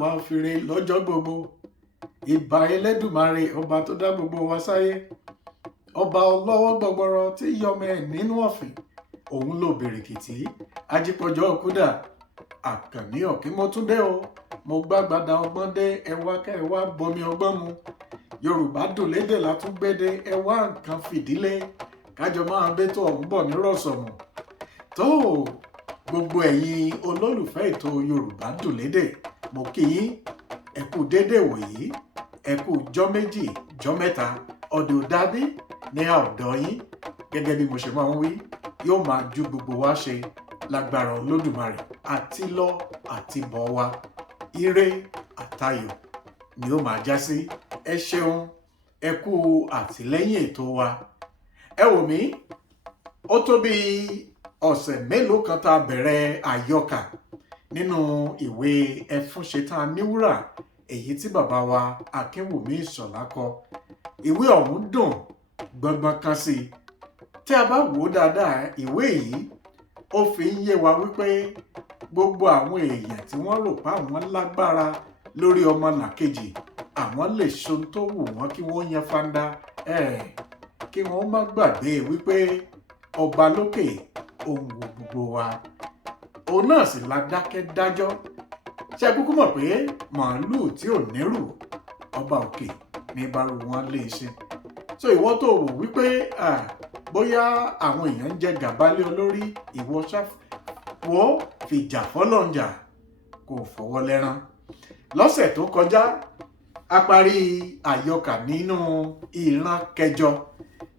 wà fìrè lọ́jọ́ gbogbo. Ìbà Ẹlẹ́dùmarè ọba tó dá gbogbo wa sáyé. Ọba ọlọ́wọ́ gbọgbọrọ tí yọmọ ẹ̀ nínú ọ̀fìn. Òun ló bèrèkìtì ajípọ̀jọ́ kúdà. Àkànní Ọ̀kímọ́túndé o. Mo gbàgbàdà ọgbọ́n dé ẹwà kẹwà bomi ọgbọ́n mu. Yorùbá dùn lédè látúngbédè ẹwà nǹkan fìdílé. Kájọ máa bẹ́tò ọ̀hún bọ̀ nírọ̀sọ̀mù. Tó gbogbo ẹ̀yin olólùfẹ́ ètò Yorùbá dùn lédè, mo kí yín ẹ kú dédé wòyí, ẹ kú jọ́ méjì jọ́ mẹ́ta, ọ̀dọ̀ dàbí ní ọ̀dọ̀ yín gẹ́gẹ́ bí mo ṣe máa ń wí, yóò máa ju gbogbo wa ṣe lágbára Olódùmarè àti lọ àti bọ̀ wa, ire àtayọ̀ ni ó máa já sí. Ẹ ṣeun, ẹ kú àtìlẹ́yìn ètò wa. Ẹ wò mí, ó tó bí ọ̀sẹ̀ mélòó kan tá a bẹ̀rẹ̀ àyọkà nínú ìwé Ẹfúnṣetán Aníwúrà èyí tí bàbá wa Akínwùmí Ìṣọ̀lá kọ. Ìwé ọ̀hún dùn gbọngbọn kan sí i. Tí a bá wò ó dáadáa, ìwé yìí ó fi ń yé wa wípé gbogbo àwọn èèyàn tí wọ́n rò pé àwọn lágbára lórí ọmọlàkejì, àwọn lè ṣohun tó wù wọ́n kí wọ́n yan fanda, kí wọ́n má gbàgbé wípé ọba lókè ohun gbogbo wa. Òun náà sì la dákẹ́ dájọ́. Ṣé kúkú mọ̀ pé màálùú tí ò nírù ọba òkè ní bárò wọn lè ṣe. So ìwọ tó wò wípé bóyá àwọn èèyàn ń jẹ gàbálé olórí, ìwọ ṣàfọ́ fìjà fọ́lọ́njà kò fọwọ́ lẹ́rán. Lọ́sẹ̀ tó kọjá a parí àyọkà nínú ìran kẹjọ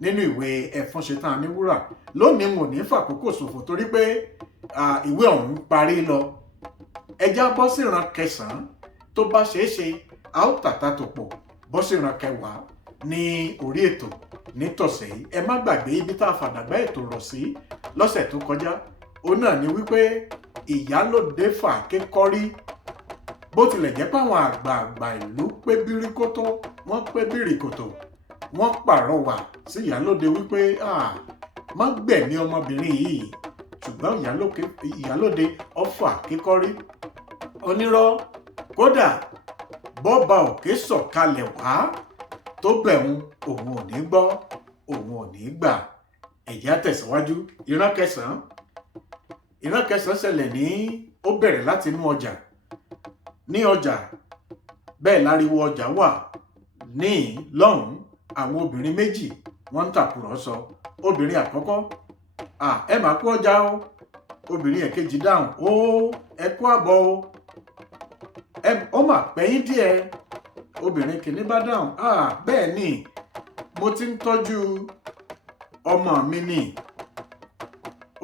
nínú ìwé Ẹfúnṣetán Aníwúrà. Lónìí mo ní fàkókò ṣòfò torí pé ìwé ọ̀hún parí lọ. Ẹjá bọ́ sí ìran kẹsàn-án, tó bá ṣeé ṣe a ó tàtà tó pọ̀ bọ́ sí ìran kẹwàá ní orí ètò nítọ̀sẹ̀ yìí. Ẹ má gbàgbé ibi tá a fàdàgbà ètò rọ̀ sí lọ́sẹ̀ tó kọjá. Òun náà ni wípé ìyálòde fàáké kọ́rí. Bó tilẹ̀ jẹ́ pé àwọn àgbààgbà ìlú pé bíríkótó, wọ́n pé bíríkòtò, wọ́n pàrọwà sí ìyálòde wípé má gbẹ̀mí ọmọbìnrin yìí, ṣùgbọ́n ìyálòde ọfà kíkọ́rí onírọ́. Kódà bọ́ba òkè sọ̀kalẹ̀ wá tó bẹ̀rùn, òun ò ní gbọ́, òun ò ní gbà. Ẹ jẹ́ á tẹ̀síwájú. Ìran kẹsàn-án ṣẹlẹ̀ ní, ó bẹ̀rẹ̀ láti inú ọjà. Ní ọjà bẹ́ẹ̀ láriwo ọjà wà ní lọ́hùn-ún, àwọn obìnrin méjì wọ́n ń tàkùrọ̀sọ. Obìnrin àkọ́kọ́, ẹ máa kú ọjà o. Obìnrin ẹ̀kejì dáhùn, ẹ kú àbọ̀ o. Ó mà pẹ́yìn díẹ̀. Obìnrin kìíní bá dáhùn, bẹ́ẹ̀ ni, mo ti ń tọ́jú ọmọ mi ni.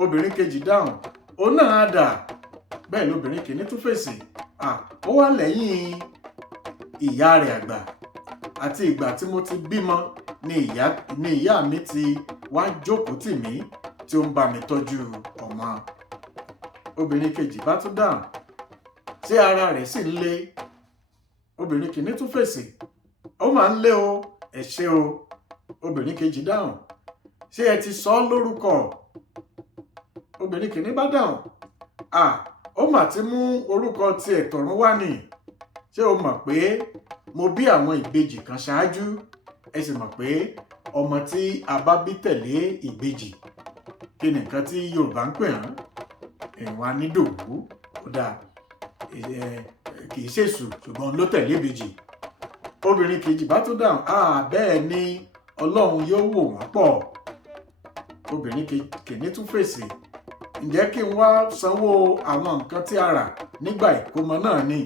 Obìnrin kejì dáhùn, òun náà á dà. Bẹ́ẹ̀ lobìnrin kìíní tún fèsì, ó wà lẹ́yìn ìyá rẹ̀ àgbà. Àti ìgbà tí mo ti bímọ ni ìyá mi ti wá jókòó tì mí tí ó ń bá mi tọ́jú ọmọ. Obìnrin kejì bá tún dáhùn, ṣé ara rẹ̀ sì ń le? Obìnrin kìíní tún fèsì, ó máa ń le o, ẹ ṣé o. Obìnrin kejì dáhùn, ṣé ẹ ti sọ ọ́ lórúkọ? Obìnrin kìíní bá dáhùn, ó mà ti mú orúkọ tiẹ̀ tọ̀run wá ni. Ṣé o mọ̀ pé mo bí àwọn ìbejì kan ṣáájú? Ẹ sì mọ̀ pé ọmọ tí a bá bí tẹ̀lé ìbejì, kí ni nǹkan tí Yorùbá ń pè hàn? Ẹ̀wọ̀n anídòwú. Ó dáa, kì í ṣèṣù, ṣùgbọ́n ló tẹ̀lé ìbejì. Obìnrin kejì bá tún dáhùn, bẹ́ẹ̀ ni, Ọlọ́run yóò wò wọ́n pọ̀. Obìnrin kìíní tún fèsì, ǹjẹ́ kí n wá sanwó àwọn nǹkan tí a rà nígbà ìkómọ náà ni?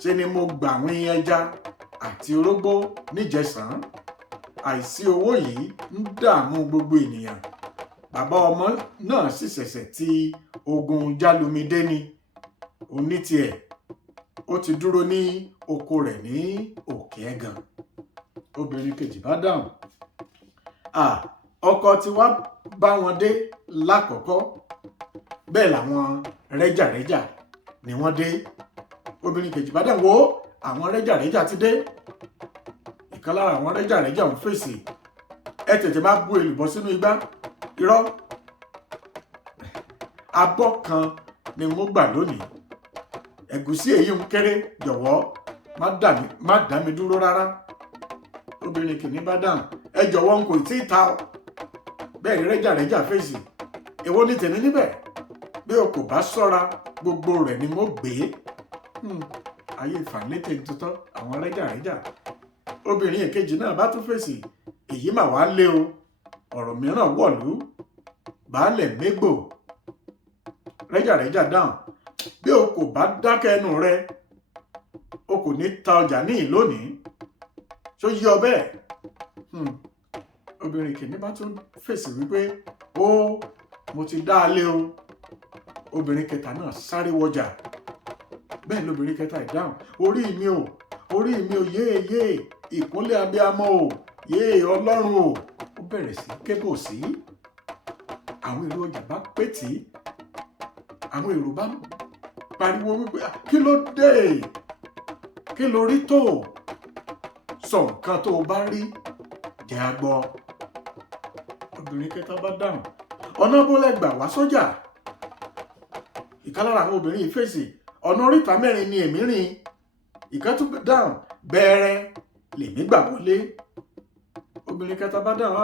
Ṣé ni mo gbàwìn ẹja àti orógbó níjẹsàn? Àìsí owó yìí ń dààmú gbogbo ènìyàn. Bàbá ọmọ náà sì ṣẹ̀ṣẹ̀ ti ogun jálumidé ni. Oní tiẹ̀, ó ti dúró ní oko rẹ̀ ní òkè ẹ̀gàn. Obìnrin kejì bá dáhùn, ọkọ tí wá bá wọn dé lákọ̀ọ́kọ́, bẹ́ẹ̀ làwọn rẹ́jàrẹ́jà ni wọ́n dé. Obìnrin kejì bá dáhùn, wo àwọn rẹ́jàrẹ́jà ti dé. Ìkan lára àwọn rẹ́jàrẹ́jà ń fèsì, ẹ tètè máa bu èlùbọ́ sínú igbá. Irọ́, abọ́ kan ni mo gbà lónìí. ẹ̀gúsí èyí ń kéré, jọ̀wọ́ má dá mi dúró rárá. Obìnrin kìíní bá dáhùn, ẹ jọ̀wọ́ n kò tí ì ta ọ. Bẹ́ẹ̀ ni rẹ́jàrẹ́jà fèsì, èwo ni tèmi níbẹ̀? Bí o kò bá ṣọ́ra, gbogbo rẹ̀ ni mo gbé. Ayé ìfàlétè tuntun àwọn rẹ́jàrẹ́jà. Obìnrin èkejì náà bá tún fèsì, èyí mà wá lé o. Ọ̀rọ̀ mìíràn wọ̀lú, baálẹ̀ mégbò. Rẹ́jàrẹ́jà dáhùn, bí o kò bá dákẹ́ ẹnu rẹ, o kò ní ta ọjà níhìn lónìí. Ṣó yí ọ bẹ́ẹ̀? Obìnrin kìíní bá tún fèsì wípé mo ti dá a lé o. Obìnrin kẹta náà sáré wọjà. Bẹ́ẹ̀ lobìnrin kẹta ìdáhùn, orí mi o yéèyé, ìkúnlẹ̀ abiyamọ o, yéè Ọlọ́run o. Ó bẹ̀rẹ̀ sí kébò sí. Àwọn èrò ọjà bá pétì. Àwọn èrò bá pariwo wípé kí ló dé? Kí lo rí tó? Sọ nǹkan tó o bá rí jẹ́ a gbọ́. Obìnrin kẹta bá dáhùn, ọ̀nà bó lẹ gbà wá sọ́jà? Ìkan lára àwọn obìnrin yìí fèsì, ọ̀nà oríta mẹ́rin ni èmi rìn. Ìkan tún dáhùn, bẹ̀rẹ̀ lèmi gbà wọlé. Obìnrin kẹta bá dáhùn,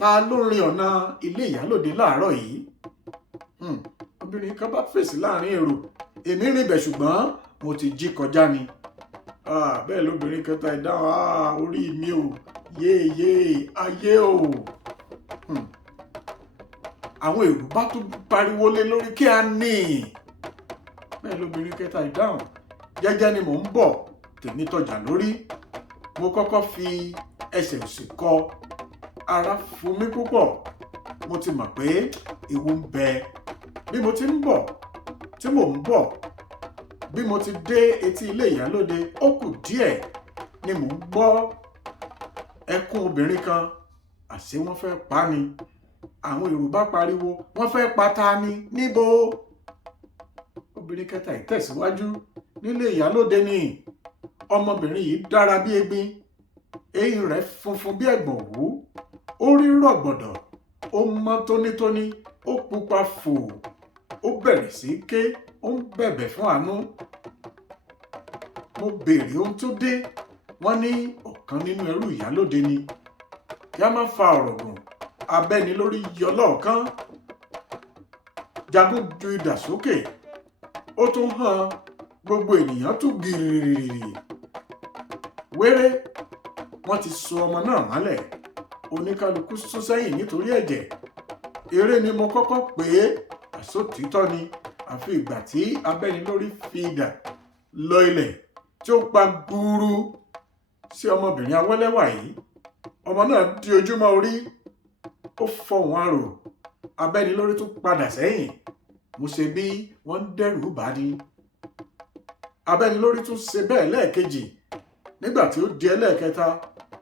ta ló rin ọ̀nà ilé ìyálòde láàárọ̀ yìí? Obìnrin kan bá fèsì láàrin èrò, èmi rìn bẹ̀ ṣùgbọ́n mo ti jí kọjá ni. Bẹ́ẹ̀ lóbìnrin kẹta ìdáhùn, orí mi o, yéèyé ayé o. Àwọn èrò bá tún pariwo lé lórí, kí a ní? Bẹ́ẹ̀ lóbìnrin kẹta ìdáhùn, jẹ́jẹ́ ni mò ń bọ̀, tèmi tọjà lórí. Mo kọ́kọ́ fi ẹsẹ̀ òsì kọ, ara fún mi púpọ̀. Mo ti mọ̀ pé ewu ń bẹ. Bí mo ti ń bọ̀, tí mò ń bọ̀, bí mo ti dé etí ilé ìyálóde, ó kù díẹ̀ ni mò ń gbọ́ ẹkún obìnrin kan. Àṣé wọ́n fẹ́ pa ni. Àwọn èrò bá pariwo, wọ́n fẹ́ pa ta ni? Níbo? Obìnrin kẹta ìtẹ̀síwájú, nílé ìyálóde ni. Ọmọbìnrin yìí dára bí egbin, eyín rẹ̀ funfun bí ẹ̀gbọ̀n òwú, ó rí rọ̀gbọ̀dọ̀, ó mọ́ tónítóní, ó pupa fò. Ó bẹ̀rẹ̀ sí ké, ó ń bẹ̀bẹ̀ fún àánú. Mo béèrè ohun tó dé. Wọ́n ní ọ̀kan nínú ẹrú ìyálóde ni. Kí a má fa ọ̀rọ̀ gùn, abẹ́ni lórí yọ lọ́ọ̀kán. Jagun ju idà sókè, ó tún hàn, gbogbo ènìyàn tún gìrìrì. Wéré wọ́n ti so ọmọ náà mọ́lẹ̀. Oníkálukú sún sẹ́yìn nítorí ẹ̀jẹ̀. Eré ni mo kọ́kọ́ pè é, àsòtítọ́ ni. Àfi ìgbà tí abẹ́ni lórí fi idà lọ ilẹ̀ tí ó pa gbúrú sí ọmọbìnrin awẹ́lẹ́wà yìí. Ọmọ náà di ojúmọ́ orí, ó fọhùn arò. Abẹ́ni lórí tún padà sẹ́yìn. Mo ṣe bí wọ́n ń dẹ́rù bà ni. Abẹ́ni lórí tún ṣe bẹ́ẹ̀ lẹ́ẹ̀kejì. Nígbà tí ó di ẹlẹ́ẹ̀kẹta,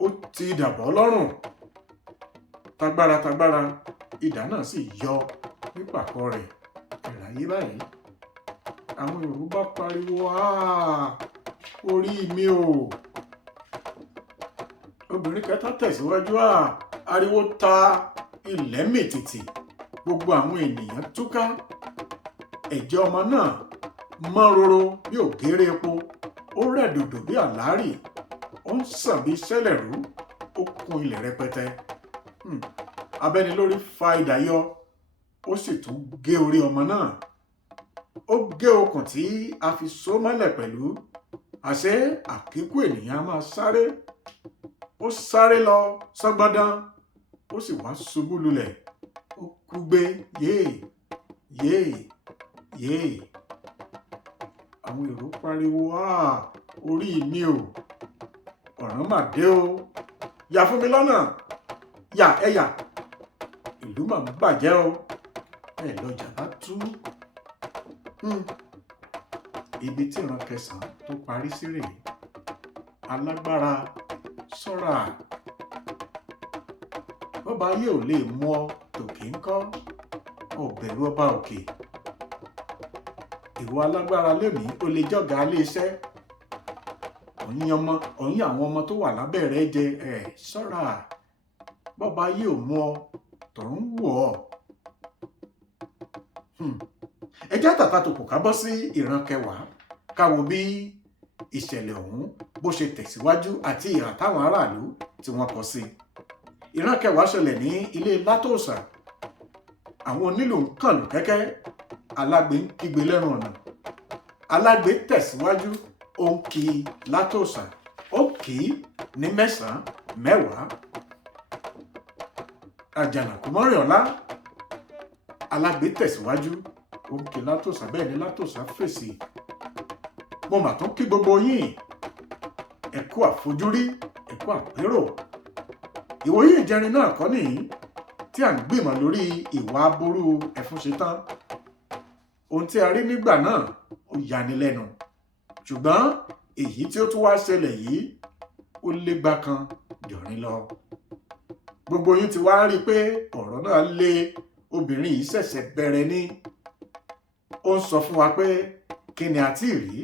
ó ti idà bọ́ lọ́rùn. Tagbára idà náà sì yọ ní pàkọ́ rẹ̀. Ìráyé báyìí. Àwọn èrò bá pariwo, orí mi o. Obìnrin kẹta tẹ̀síwájú, ariwo ta ilẹ̀ mìtìtì. Gbogbo àwọn ènìyàn túká. Ẹ̀jẹ̀ ọmọ náà mọ́ roro bí ògèrè epo. Ó rẹ̀ dòdò bí àlárì. Ó ń sàn bí sẹ́lẹ̀rú. Ó kún ilẹ̀ rẹpẹtẹ. Abẹ́ni lórí fa idà yọ. Ó sì tún gé orí ọmọ náà. Ó gé okùn tí a fi so mọ́lẹ̀ pẹ̀lú. Àṣé àkíkú ènìyàn máa sáré. Ó sáré lọ sọ́gbọ́dán. Ó sì wá ṣubú lulẹ̀. Ó kúgbe, yéè. Àwọn èrò pariwo, orí mi o. Ọ̀ràn mà dé o. Yà fún mi lọ́nà. Yà. Ìlú mà ń bàjẹ́ o. Bẹ́ẹ̀ lọ́jà bá tú. Ibi tí ìran kẹsàn-án tó parí sí rèé. Alágbára ṣọ́ra. Bọ́ba ayé ò lè mú ọ tòkè ńkọ́. Ó bẹ̀rù ọba òkè. Ìwọ alágbára lónìí, o lè jọ̀gá ilé iṣẹ́. Ọ̀yìn àwọn ọmọ tó wà lábẹ́ rẹ jẹ. Ṣọ́ra. Bọ́ba ayé ò mú ọ, tọ̀run wò ọ́. ẹ já tàta tòkò ká bọ́ sí ìran kẹwàá ká wo bí ìṣẹ̀lẹ̀ ọ̀hún bó ṣe tẹ̀síwájú àti ìhà táwọn aráàlú tí wọ́n kọ sí. ìran kẹwàá ṣẹlẹ̀ ní ilé Látòsà. àwọn onílù ń kànlù kẹ́kẹ́, alágbe ń kígbe lẹ́nu ọ̀nà. alágbe tẹ̀síwájú, ó ń kí Látòsà, ó kì í ní mẹ́sàn-án mẹ́wàá. àjànàkú mọ́rin ọ̀la, alágbe tẹ̀síwájú, ó ń kí Látòsà, bẹ́ẹ̀ ni Látòsà fèsì. mo mà tún kí gbogbo yín, ẹ kú àfojúrí, ẹ kú àpérò. ìwòye ìjẹrin náà kọ́ nìyí tí à ń gbìmọ̀ lórí ìwà aburú Ẹfúnṣetán. ohun tí a rí nígbà náà ó yani lẹ́nu, ṣùgbọ́n èyí tí ó tún wá ṣẹlẹ̀ yìí ó légbá kan jọ̀rin lọ. gbogbo yín ti wá rí i pé ọ̀rọ̀ náà lé. obìnrin yìí ṣẹ̀ṣẹ̀ bẹ̀rẹ̀ ní. ó ń sọ fún wa pé kí ni a ti rí.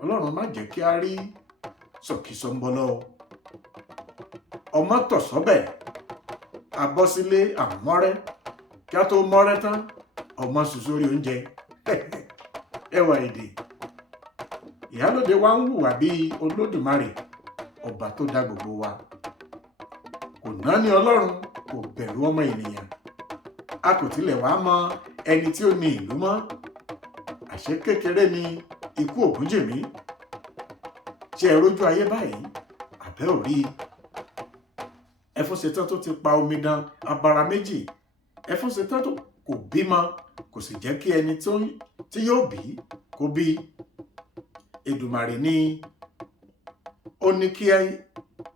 Ọlọ́run má jẹ́ kí a rí sọ̀kìsọ̀ǹbọ̀lọ́. ọmọ tọ̀ sọ́bẹ̀, a bọ́ sílé àmọ́rẹ́, kí a tó mọ́rẹ́ tán ọmọ sùn sórí oúnjẹ. ẹwà èdè. ìyálóde wa ń hùwà bíi Olódùmarè ọba tó dá gbogbo wa. kò náání Ọlọ́run, kò bẹ̀rù ọmọ ènìyàn. a kò tilẹ̀ wá mọ ẹni tí ó ní ìlú mọ́. àṣé kékeré ni ikú Ògúnjìmí. ṣé ẹ rójú ayé báyìí? àbẹ́ ò rí i. Ẹfúnṣetán tó ti pa omidan abara méjì. Ẹfúnṣetán tó kò bímọ, kò sì jẹ́ kí ẹni tí yóò bí kó bí. Èdùmàrè ni ó ní kí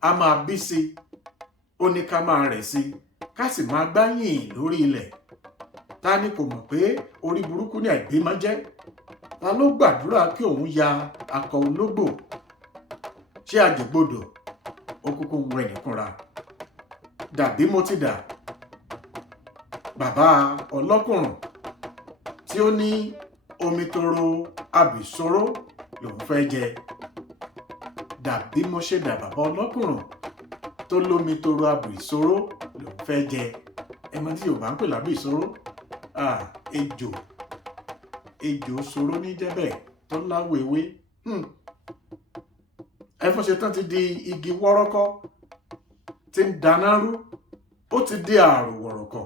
a máa bí sí, ó ní ká máa rẹ̀ sí, ká sì máa gbáyìn lórí ilẹ̀. ta ni kò mọ̀ pé orí burúkú ní àìbímọ jẹ́? ta ló gbàdúrà kí òun ya akọ ológbò? ṣé àjẹgbodò ó kúkú ń wẹ nìkanra? dàbí mo ti dà, bàbá ọlọ́kùnrùn tí ó ní omi toro àbìsóró lòun fẹ́ jẹ. dàbí mo ṣe dà, bàbá ọlọ́kùnrùn tó lómi toro àbìsóró lòun fẹ́ jẹ. ẹ mọ̀ tí Yorùbá ń pè lábìsóró? ejò sóró ní jẹ́bẹ̀ tó láwọ̀ ewé. Ẹfúnṣetán ti di igi wọ́rọ́kọ́ tí ń dáná rú. ó ti di ààrò wọ̀rọ̀kọ̀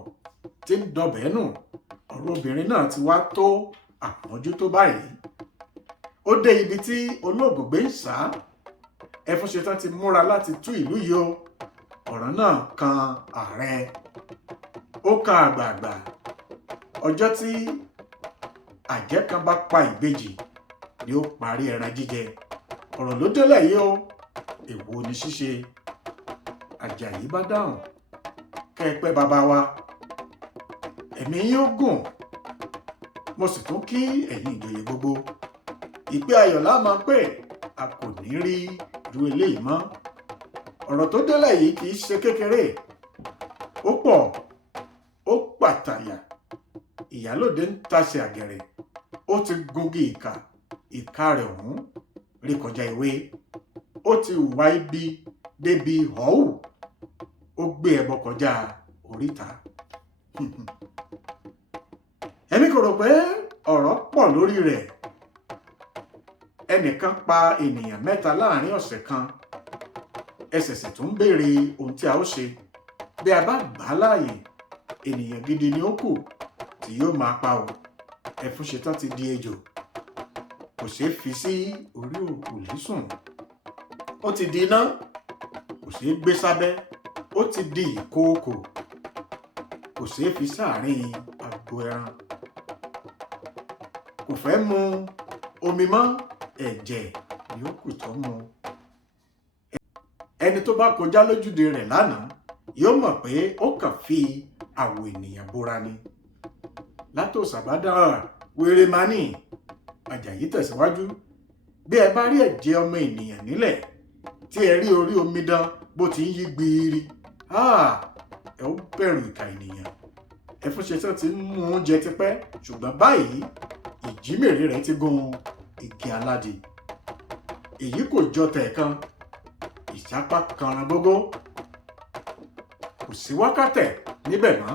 tí ń dọbẹ̀ nù. ọ̀rọ̀ obìnrin náà ti wá tó àmójútó báyìí. ó dé ibi tí olóògùn gbé ń sá. Ẹfúnṣetán ti múra láti tú ìlú yìí o. ọ̀rọ̀ náà kan ààrẹ, ó kan àgbààgbà. ọjọ́ tí àjẹ́ kan bá pa ìbejì ni ó parí ẹran jíjẹ. ọ̀rọ̀ ló délẹ̀ yìí o, èwo ni ṣíṣe. Àjàyí bá dáhùn, kẹ́ ẹ pẹ́ bàbá wa, ẹ̀mí yóò gùn. mo sì tún kí ẹ̀yin ìjòyè gbogbo. ìpè ayọ̀ la máa pè, a kò ní rí ju eléyìí mọ́. ọ̀rọ̀ tó délẹ̀ yìí kì í ṣe kékeré, ó pọ̀, ó pàtàyà. ìyálóde ń tasẹ̀ àgẹ̀rẹ̀, ó ti gungi ìka rẹ̀ ọ̀hún rí kọjá ìwé. ó ti hùwà ibi débi họ́wù, ó gbé ẹbọ kọjá oríta. èmi kò rò pé ọ̀rọ̀ pọ̀ lórí rẹ̀. ẹnìkan pa ènìyàn 3 láàrin ọ̀sẹ̀ kan. ẹsẹ̀sẹ̀ tó ń béèrè ohun tí a ó ṣe. bí a bá gbà á láàyè, ènìyàn gidi ni ó kù tí yóò máa pa ọ́. Ẹfúnṣetán ti di ejò, kò ṣeé fi sí orí òrùlé sùn. ó ti di iná, kò ṣeé gbé sábẹ́. ó ti di ìkookò, kò ṣeé fi sáàrin agbo ẹran. kò fẹ́ mu omi mọ́, ẹ̀jẹ̀ ni ó kù tó mu. ẹni tó bá kọjá lójúde rẹ̀ lánàá yóò mọ̀ pé ó kàn fi àwọ̀ ènìyàn bóra ni. Látòsà bá dára, wèrè máa ní. Àjàyí tẹ̀síwájú, bí ẹ bá rí ẹ̀jẹ̀ ọmọ ènìyàn nílẹ̀ tí ẹ rí orí omidan bó ti ń yí gbìírí, ẹ ó bẹ̀rù ìkà ènìyàn. Ẹfúnṣetán ti ń mú oúnjẹ tipẹ́, ṣùgbọ́n báyìí ìjímèrè rẹ̀ ti gun igi aládì. èyí kò jọ tẹ̀ẹ̀kan, ìsápá kanran gógó. kò sí wákàtẹ̀ níbẹ̀ mọ́.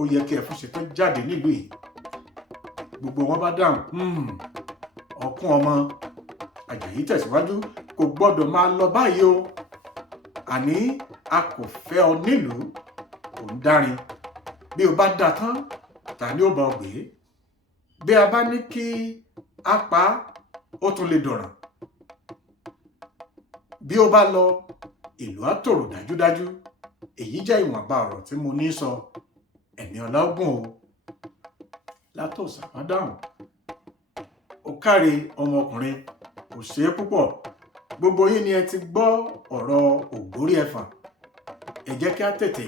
ó yẹ kí Ẹfúnṣetán jáde nílùú yìí. gbogbo wọn bá dáhùn ọ̀kún ọmọ. Àjàyí tẹ̀síwájú, kò gbọ́dọ̀ máa lọ báyìí o, àní a kò fẹ́ ọ nílùú, ò ń dárin. Bí o bá dá tán, ta ni ó bá ọ gbé? Bí a bá ní kí a pa á, ó tún lè dọ̀ràn. Bí ó bá lọ, ìlú á tòrò dájúdájú. Èyí jẹ́ ìwọ̀nba ọ̀rọ̀ tí mo ní sọ. Ẹ̀míọlá Ògún o. Látòsà bá dáhùn, ó káre ọmọkùnrin, kò ṣe é púpọ̀. Gbogbo yín ni ẹ ti gbọ́ ọ̀rọ̀ Ògbórí Ẹfọ̀n. Ẹ jẹ́ kí a tètè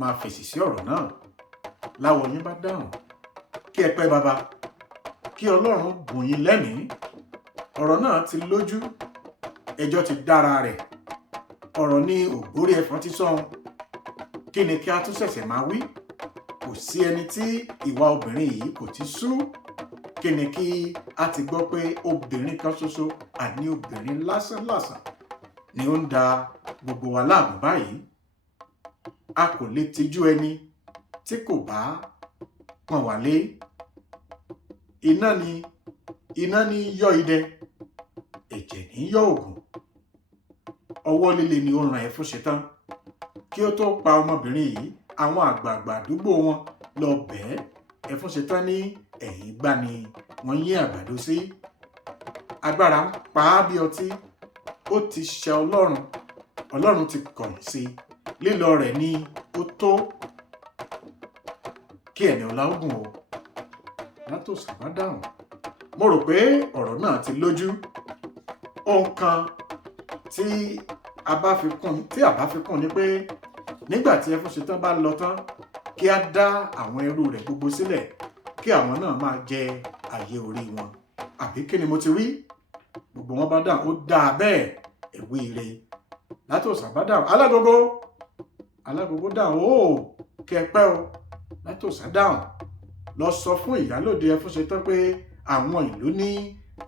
máa fèsì sí ọ̀rọ̀ náà. Láwọ̀ yín bá dáhùn, kí ẹ pẹ́ bàbá, kí Ọlọ́run bùn yín lẹ́mìí. Ọ̀rọ̀ náà ti lójú, ẹjọ́ ti dára rẹ̀. Ọ̀rọ̀ ní Ògbórí Ẹfọ̀n ti sọ̀hún. Kí ni kí a tún ṣẹ̀ṣẹ̀ máa wí? Kò sí ẹni tí ìwà obìnrin yìí kò ti sú. Kí ni kí a ti gbọ́ pé obìnrin kan ṣoṣo, àní obìnrin lásánlàsàn, ni ó ń da gbogbo wa láàmú báyìí? A kò lè tijú ẹni tí kò bá pọ̀n wá lé. Iná ní yọ́ idẹ, ẹ̀jẹ̀ ní yọ́ ògùn. Ọwọ́ líle ni ó ràn Ẹfún ṣetán. Kí ó tó pa ọmọbìnrin yìí, àwọn àgbààgbà àdúgbò wọn lọ bẹ̀ẹ́. Ẹfún ṣetán ní ẹ̀yìn igbá ni wọ́n yín àgbàdo sí. Agbára ń pa á bí ọtí. Ó ti ṣẹ Ọlọ́run. Ọlọ́run ti kọ̀yìn sí. Lílọ rẹ̀ ni ó tó. Kí Ẹ̀míọlá Ògún o. Látòsà bá dáhùn, mo rò pé ọ̀rọ̀ náà ti lójú. Ohun kan tí a bá fi kún ni pé nígbà tí Ẹfún ṣetán bá lọ tán, kí a dá àwọn ẹrú rẹ̀ gbogbo sílẹ̀, kí àwọn náà máa jẹ àyè orí wọn. Àbí kí ni mo ti wí? Gbogbo wọn bá dáhùn, ó dáa bẹ́ẹ̀, ẹ wí ire. Látòsà bá dáhùn, alágogo dáhùn, ó kí ẹ pẹ́ o. Látòsà dáhùn, lọ sọ fún ìyálòde Ẹfún ṣetán pé àwọn ìlú ní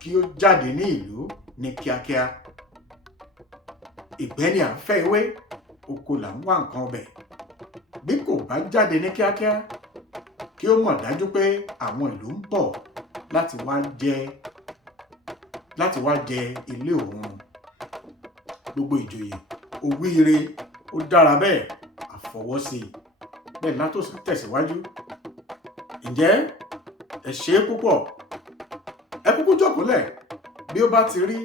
kí ó jáde ní ìlú ní kíákíá. Ìgbẹ́ ni à ń fẹ́ ewé, oko là ń wá nǹkan ọbẹ̀. Bí kò bá jáde ní kíákíá, kí ó mọ̀ dájú pé àwọn ìlú ń bọ̀ láti wá jẹ ilé òun. Gbogbo ìjòyè, ó wí ire, ó dára bẹ́ẹ̀, àfọwọ́sí. Bẹ́ẹ̀ Látòsà tẹ̀síwájú. Ǹjẹ́ ẹ ṣe é púpọ̀? Ẹ kúkú jókòó lẹ̀. Bí ó bá ti rí,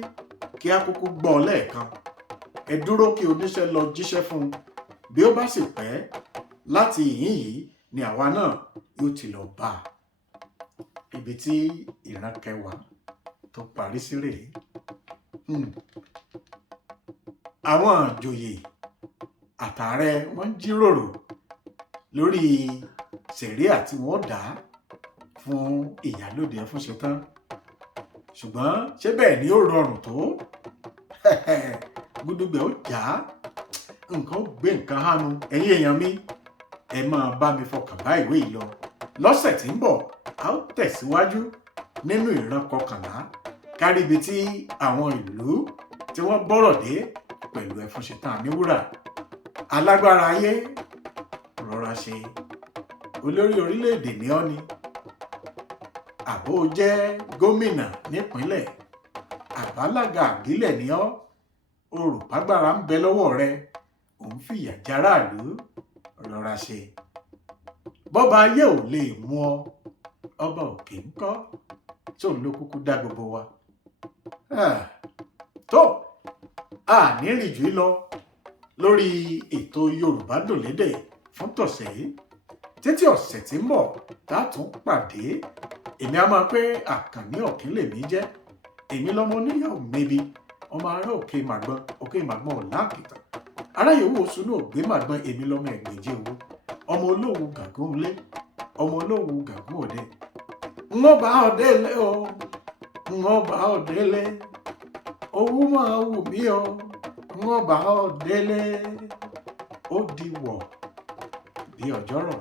kí a kúkú gbọ́ ọ lẹ́ẹ̀kan. Ẹ dúró kí oníṣẹ́ lọ jíṣẹ́ fún un. Bí ó bá sì pẹ́, láti ìhín yìí ni àwa náà yóò ti lọ bá a. Ibi tí ìran kẹwàá tó parí sí rèé. Àwọn ìjòyè àtààrẹ wọ́n ń jíròrò lórí sẹ̀ríà tí wọ́n dá fún ìyálòde Ẹfún ṣetán. Ṣùgbọ́n ṣé bẹ́ẹ̀ ni ó rọrùn tó? Gúdúgbẹ̀ ó jà á, nǹkan ó gbé nǹkan hánu. Ẹ̀yin èèyàn mi, ẹ máa bá mi fọkàn bá ìwé yìí lọ. Lọ́sẹ̀ tí ń bọ̀, a ó tẹ̀síwájú nínú ìran kọkànlá, kárí ibi tí àwọn ìlú tí wọ́n gbọ́rọ̀ dé pẹ̀lú Ẹfún ṣetán Aníwúrà. Alágbára ayé, rọra ṣe. Olórí orílẹ̀-èdè ni ọ́ ni. Àbó jẹ́ gómìnà nípínlẹ̀, àbálága àbílẹ̀ ni ọ́. O rò págbára ń bẹ lọ́wọ́ rẹ, ò ń fìyà járáàlú, rọra ṣe. Bọ́ba ayé ò lè mú ọ, ọba òkè ńkọ́? Tóun ló kúkú dá gbogbo wa. Tó a ní rìn jù lọ lórí ètò Yorùbá Dùn Lédè fún tọ̀sẹ̀ yìí. Títí ọ̀sẹ̀ tí ń bọ̀ tá tún pàdé. Èmi a máa pé Àkànní Ọ̀kín lèmi jẹ́. Èmi lọmọ oníyàwó mẹ́bi, ọmọ ará òkè màgbọ́n ọ̀la àkìtàn. Ará yòówù oṣù náà gbé màgbọ́n, èmi lọmọ ẹ̀gbẹ́jẹ́ owó. Ọmọ olówó gàgún ilé, ọmọ olówó gàgún òde. Wọ́n bá ọ délé o, wọ́n bá ọ délé. Owó máa wù mí o, wọ́n bá ọ délé. Ó di wọ̀ bí ọjọ́rọ̀.